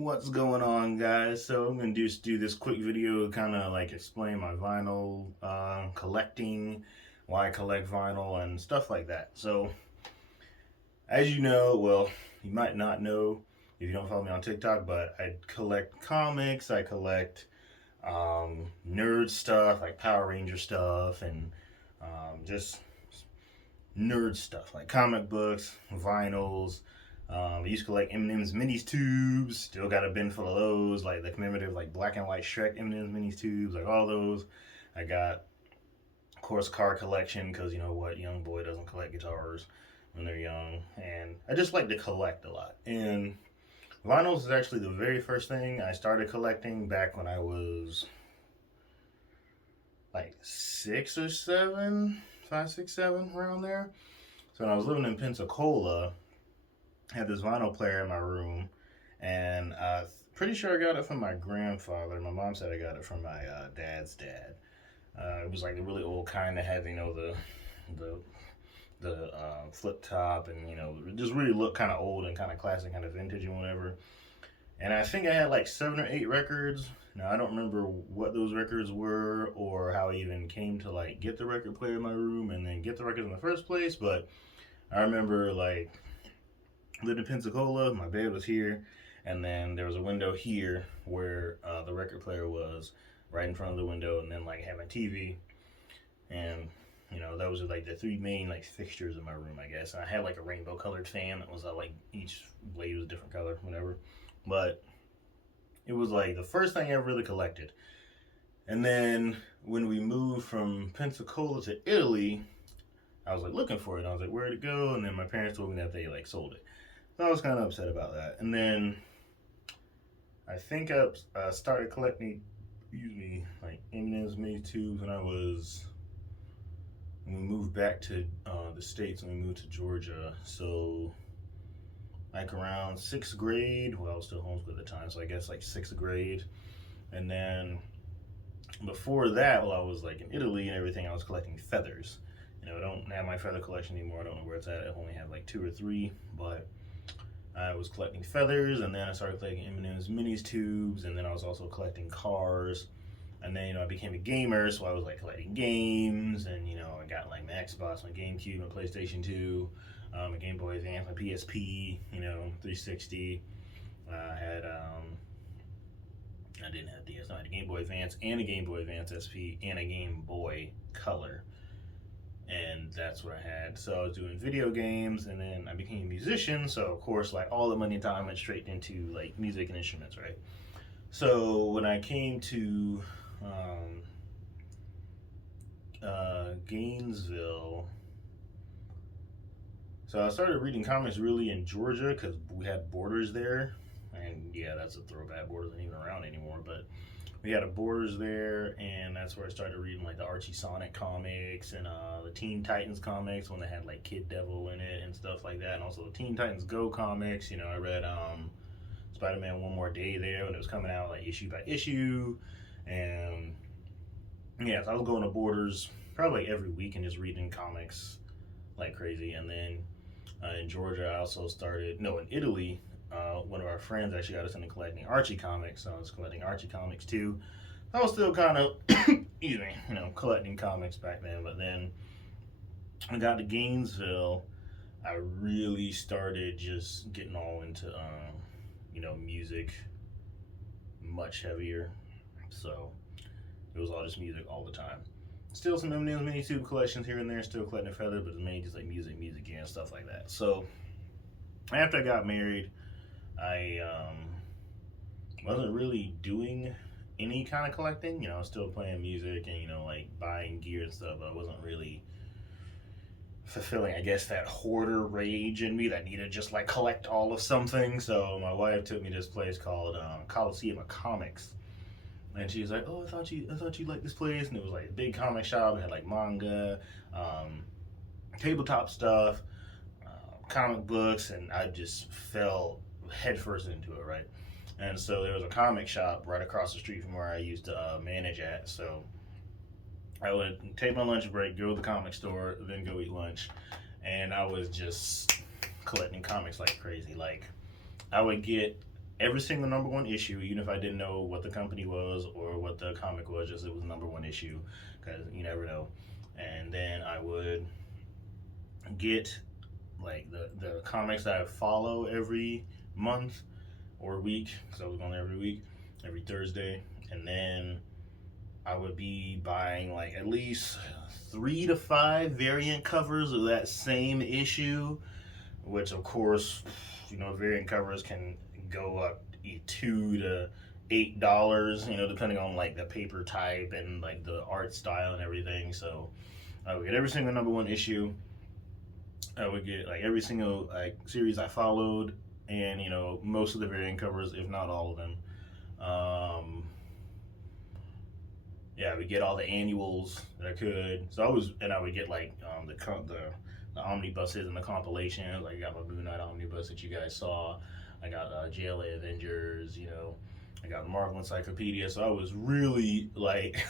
What's going on, guys? So I'm gonna just do this quick video to kind of like explain my vinyl collecting, why I collect vinyl and stuff like that. So as you know, well, you might not know if you don't follow me on TikTok, but I collect comics, I collect nerd stuff like Power Ranger stuff and just nerd stuff like comic books, vinyls. I used to collect M&M's minis tubes. Still got a bin full of those, like the commemorative, like black and white Shrek M&M's minis tubes, like all those. I got, of course, car collection because you know what, young boy doesn't collect guitars when they're young, and I just like to collect a lot. And vinyls is actually the very first thing I started collecting back when I was like 6 or 7, 5, 6, 7, around there. So when I was living in Pensacola, I had this vinyl player in my room, and pretty sure I got it from my grandfather. My mom said I got it from my dad's dad. It was like a really old kind that had the flip top, and it just really looked kind of old and kind of classic, kind of vintage and whatever. And I think I had like 7 or 8 records. Now I don't remember what those records were or how I even came to like get the record player in my room and then get the records in the first place. But I remember like lived in Pensacola. My bed was here, and then there was a window here where the record player was, right in front of the window, and then like had my TV, and those are like the three main like fixtures in my room, I guess. And I had like a rainbow colored fan that was like each blade was a different color, whatever. But it was like the first thing I ever really collected. And then when we moved from Pensacola to Italy, I was like looking for it. I was like, where'd it go? And then my parents told me that they like sold it. So I was kind of upset about that. And then I think I started collecting, like M&M's mini tubes when we moved back to the States, when we moved to Georgia. So like around 6th grade, well, I was still homeschooled at the time, so I guess like 6th grade. And then before that, while I was like in Italy and everything, I was collecting feathers. I don't have my feather collection anymore. I don't know where it's at. I only have like 2 or 3, but I was collecting feathers, and then I started collecting M&M's minis tubes, and then I was also collecting cars. And then I became a gamer, so I was like collecting games, and I got like my Xbox, my GameCube, my PlayStation 2, my Game Boy Advance, my PSP, 360. I had I didn't have DS. I had a Game Boy Advance and a Game Boy Advance SP and a Game Boy Color. And that's what I had. So I was doing video games, and then I became a musician. So of course, like all the money and time went straight into like music and instruments, right? So when I came to Gainesville, so I started reading comics really in Georgia because we had Borders there, and yeah, that's a throwback. Borders ain't even around anymore, but we had a Borders there, and that's where I started reading like the Archie Sonic comics and the Teen Titans comics when they had like Kid Devil in it and stuff like that, and also the Teen Titans Go comics. I read Spider-Man One More Day there when it was coming out like issue by issue, and yeah, so I was going to Borders probably like every week and just reading comics like crazy. And then in Georgia, I also in Italy. One of our friends actually got us into collecting Archie comics, so I was collecting Archie comics too. I was still kind of, collecting comics back then. But then I got to Gainesville, I really started just getting all into, music much heavier. So it was all just music all the time. Still some M&M's mini tube collections here and there, still collecting feather, but it's mainly just like music and stuff like that. So after I got married, I wasn't really doing any kind of collecting. I was still playing music and like buying gear and stuff, but I wasn't really fulfilling, I guess, that hoarder rage in me that needed to just like collect all of something. So my wife took me to this place called Coliseum of Comics, and she was like, "Oh, I thought you liked this place." And it was like a big comic shop. It had like manga, tabletop stuff, comic books, and I just fell headfirst into it, right? And so there was a comic shop right across the street from where I used to manage at. So I would take my lunch break, go to the comic store, then go eat lunch, and I was just collecting comics like crazy. Like I would get every single number one issue, even if I didn't know what the company was or what the comic was, just it was number one issue, because you never know. And then I would get like the comics that I follow every month or week, because I was going every week, every Thursday, and then I would be buying like at least 3 to 5 variant covers of that same issue, which of course, variant covers can go up $2 to $8, depending on like the paper type and like the art style and everything. So I would get every single number one issue. I would get like every single like series I followed, and most of the variant covers, if not all of them. Yeah, I would get all the annuals that I could. And I would get like the omnibuses and the compilations. Like I got my Moon Knight omnibus that you guys saw. I got JLA Avengers. I got Marvel Encyclopedia. So I was really like,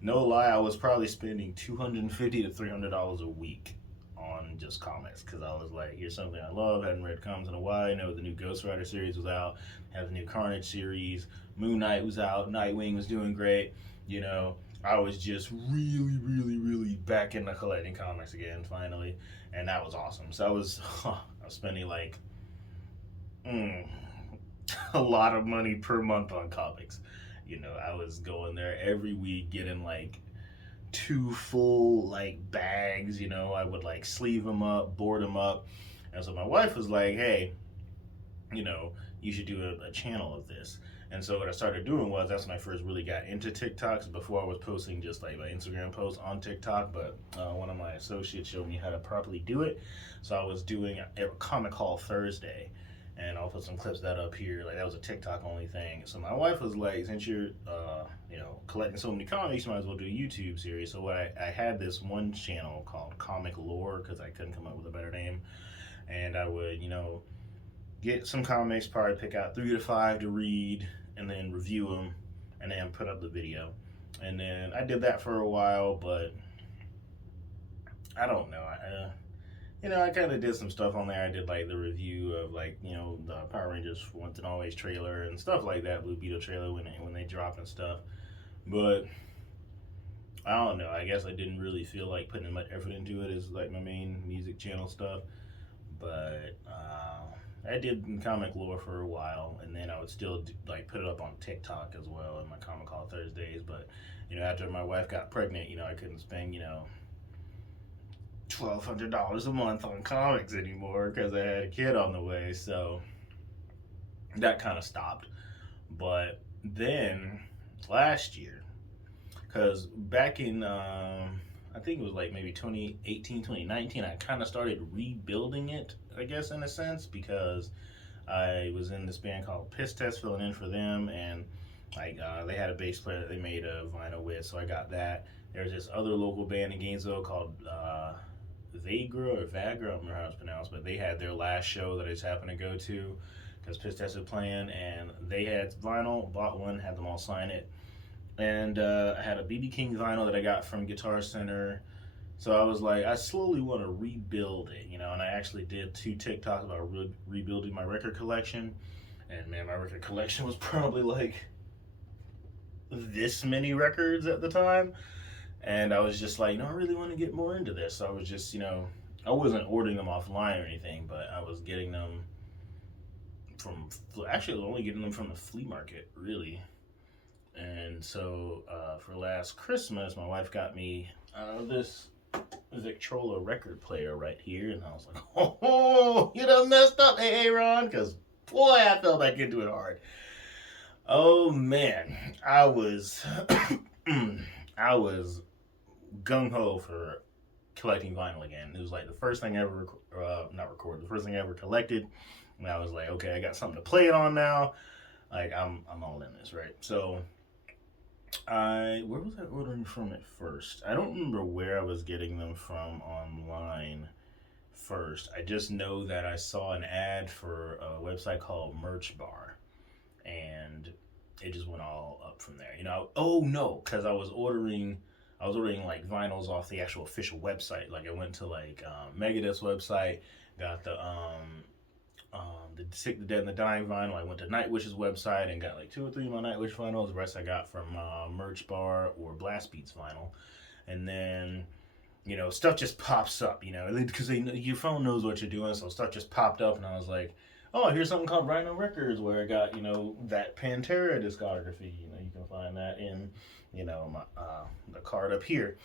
no lie, I was probably spending $250 to $300 a week on just comics, because I was like, here's something I love. Hadn't read comics in a while. The new Ghost Rider series was out. Had the new Carnage series. Moon Knight was out. Nightwing was doing great. I was just really, really, really back into collecting comics again, finally, and that was awesome. So I was spending like a lot of money per month on comics. I was going there every week, getting like 2 full like bags. I would like sleeve them up, board them up, and so my wife was like, "Hey, you should do a channel of this." And so what I started doing was, that's when I first really got into TikToks. Before I was posting just like my Instagram posts on TikTok, but one of my associates showed me how to properly do it. So I was doing a Comic Haul Thursday, and I'll put some clips of that up here. Like that was a TikTok only thing. So my wife was like, since you're collecting so many comics, you might as well do a YouTube series. So I had this one channel called Comic Lore, because I couldn't come up with a better name, and I would get some comics, probably pick out 3 to 5 to read, and then review them, and then put up the video. And then I did that for a while, but I don't know. I kind of did some stuff on there. I did like the review of like the Power Rangers Once and Always trailer and stuff like that, Blue Beetle trailer when they drop and stuff. But I don't know. I guess I didn't really feel like putting much effort into it as like my main music channel stuff. But I did Comic Lore for a while, and then I would still like put it up on TikTok as well in my Comic Haul Thursdays. But after my wife got pregnant, I couldn't spend $1,200 a month on comics anymore, because I had a kid on the way. So that kind of stopped. But then last year, because back in I think it was like maybe 2018, 2019, I kind of started rebuilding it, I guess, in a sense, because I was in this band called Piss Test, filling in for them, and like they had a bass player that they made a vinyl with, so I got that. There's this other local band in Gainesville called Vagra, I don't remember how it's pronounced, but they had their last show that I just happened to go to, because Piss Test was playing, and they had vinyl, bought one, had them all sign it. And I had a BB King vinyl that I got from Guitar Center. So I was like, I slowly want to rebuild it, and I actually did 2 TikToks about rebuilding my record collection. And man, my record collection was probably like this many records at the time. And I was just like, I really want to get more into this. So I was just, I wasn't ordering them offline or anything, but I was getting them actually I was only getting them from the flea market, really. And so for last Christmas, my wife got me this Victrola record player right here, and I was like, "Oh, you done messed up, Aaron," because boy, I fell back into it hard. Oh man, I was I was gung ho for collecting vinyl again. It was like the first thing I ever the first thing I ever collected, and I was like, okay, I got something to play it on now. Like I'm all in this, right? So where was I ordering from at first? I don't remember where I was getting them from online first. I just know that I saw an ad for a website called Merch Bar, and it just went all up from there. Oh no, because I was ordering like vinyls off the actual official website. Like I went to like Megadeth's website, got the the Sick, the Dead, and the Dying vinyl. I went to Nightwish's website and got like 2 or 3 of my Nightwish vinyls. The rest I got from Merch Bar or Blast Beats vinyl. And then, stuff just pops up, because your phone knows what you're doing, so stuff just popped up, and I was like, oh, here's something called Rhino Records, where I got, that Pantera discography. You can find that in, my, the card up here.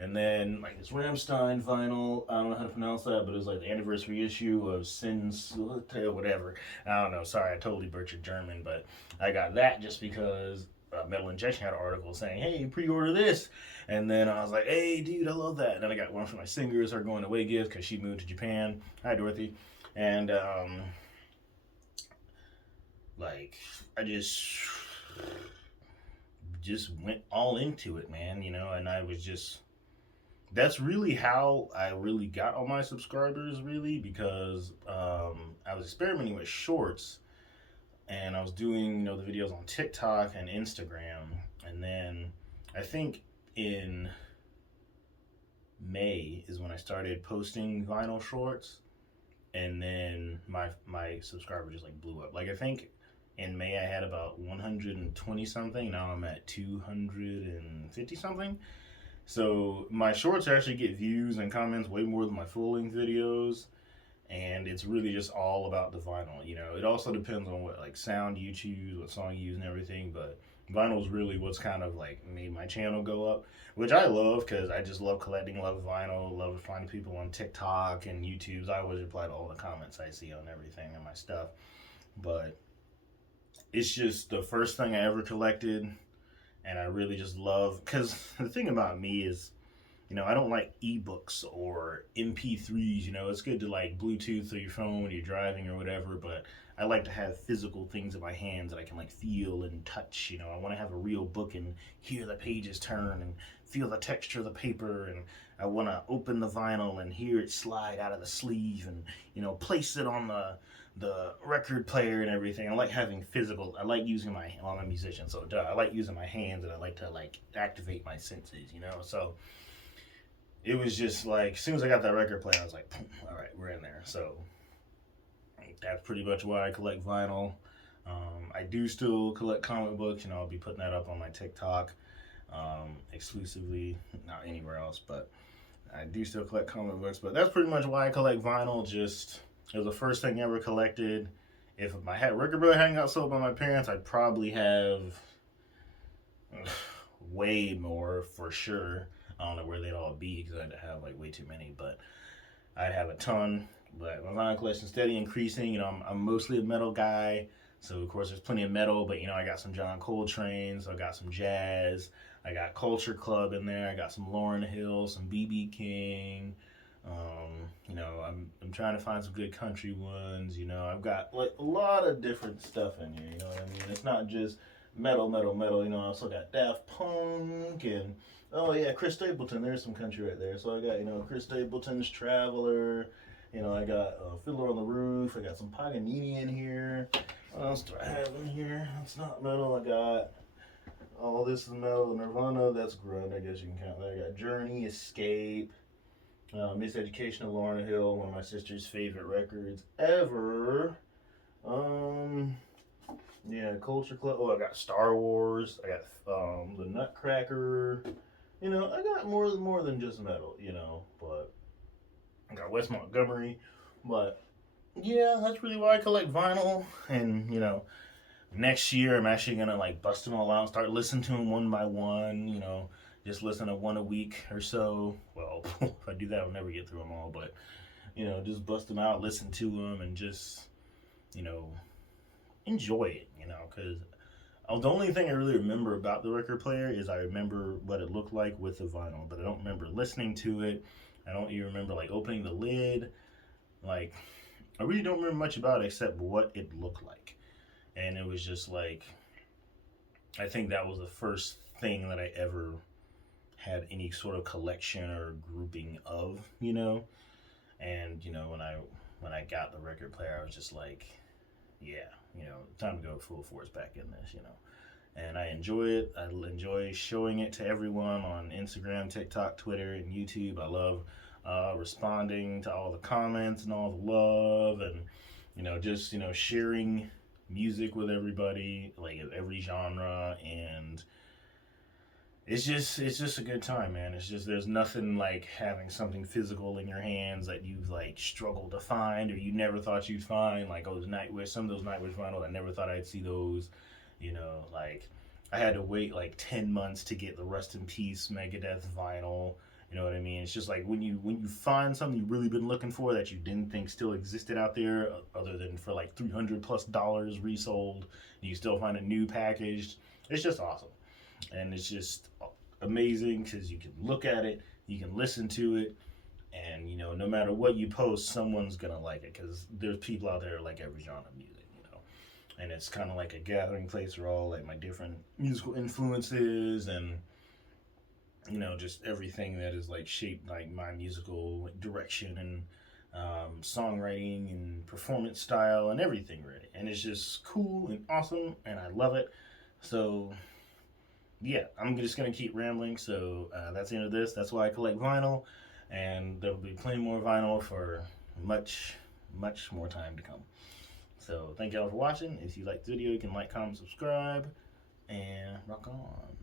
And then, like, this Rammstein vinyl, I don't know how to pronounce that, but it was like the anniversary issue of Sins, whatever. I don't know, sorry, I totally butchered German, but I got that just because Metal Injection had an article saying, hey, pre-order this. And then I was like, hey, dude, I love that. And then I got one for my singers, her going away gift, because she moved to Japan. Hi, Dorothy. And, I just went all into it, man, and I was just, that's really how I really got all my subscribers, really, because I was experimenting with shorts, and I was doing, the videos on TikTok and Instagram, and then I think in May is when I started posting vinyl shorts, and then my subscriber just like blew up. Like, I think in May I had about 120 something. Now I'm at 250 something. So my shorts actually get views and comments way more than my full-length videos, and it's really just all about the vinyl. It also depends on what like sound you choose, what song you use, and everything, but vinyl is really what's kind of like made my channel go up, which I love, because I just love collecting, love vinyl, love finding people on TikTok and YouTube's. I always reply to all the comments I see on everything and my stuff, but it's just the first thing I ever collected, and I really just love, because the thing about me is, I don't like ebooks or MP3s. It's good to like Bluetooth through your phone when you're driving or whatever, but I like to have physical things in my hands that I can like feel and touch. I want to have a real book and hear the pages turn and feel the texture of the paper, and I want to open the vinyl and hear it slide out of the sleeve and, place it on the record player and everything. I like having physical, I like using I'm a musician, so I like using my hands, and I like to like activate my senses, so it was just like, as soon as I got that record player, I was like, all right, we're in there. So that's pretty much why I collect vinyl. I do still collect comic books. I'll be putting that up on my TikTok exclusively, not anywhere else, but I do still collect comic books. But that's pretty much why I collect vinyl. Just, it was the first thing I ever collected. If my record player hadn't got sold by my parents, I'd probably have way more for sure. I don't know where they'd all be, because I'd have like way too many, but I'd have a ton. But my vinyl collection's steady increasing. I'm mostly a metal guy, so of course there's plenty of metal, but I got some John Coltrane, so I got some jazz, I got Culture Club in there, I got some Lauryn Hill, some BB King. I'm trying to find some good country ones. I've got like a lot of different stuff in here. You know what I mean? It's not just metal. I also got Daft Punk and, oh yeah, Chris Stapleton. There's some country right there. So I got, Chris Stapleton's Traveler. I got Fiddler on the Roof. I got some Paganini in here. What else do I have in here? It's not metal. I got, all this is metal. Nirvana, that's grunt. I guess you can count that. I got Journey, Escape, Miseducation of Lauryn Hill, one of my sister's favorite records ever. Yeah, Culture Club. Oh, I got Star Wars. I got the Nutcracker. I got more than just metal, but I got Wes Montgomery. But yeah, that's really why I collect vinyl. And next year I'm actually gonna like bust them all out and start listening to them one by one. Just listen to one a week or so. Well, if I do that, I'll never get through them all. But just bust them out, listen to them, and just enjoy it. Because the only thing I really remember about the record player is I remember what it looked like with the vinyl, but I don't remember listening to it. I don't even remember like opening the lid. Like, I really don't remember much about it except what it looked like. And it was just like, I think that was the first thing that I ever had any sort of collection or grouping of, And when I got the record player, I was just like, yeah, time to go full force back in this, And I enjoy it. I enjoy showing it to everyone on Instagram, TikTok, Twitter, and YouTube. I love responding to all the comments and all the love, and just sharing music with everybody, like every genre, and it's just a good time, man. It's just there's nothing like having something physical in your hands that you've like struggled to find or you never thought you'd find. Like those Nightwish, some of those Nightwish vinyls, I never thought I'd see those. Like I had to wait like 10 months to get the Rust in Peace Megadeth vinyl. You know what I mean? It's just like when you find something you've really been looking for that you didn't think still existed out there, other than for like $300+ resold, and you still find a new packaged. It's just awesome, and it's just amazing because you can look at it, you can listen to it, and no matter what you post, someone's gonna like it because there's people out there like every genre of music, and it's kind of like a gathering place for all like my different musical influences and just everything that is like shaped like my musical like, direction and songwriting and performance style and everything really, and it's just cool and awesome and I love it. So yeah, I'm just gonna keep rambling. So that's the end of this. That's why I collect vinyl, and there'll be plenty more vinyl for much, much more time to come. So thank y'all for watching. If you liked the video, you can like, comment, subscribe, and rock on.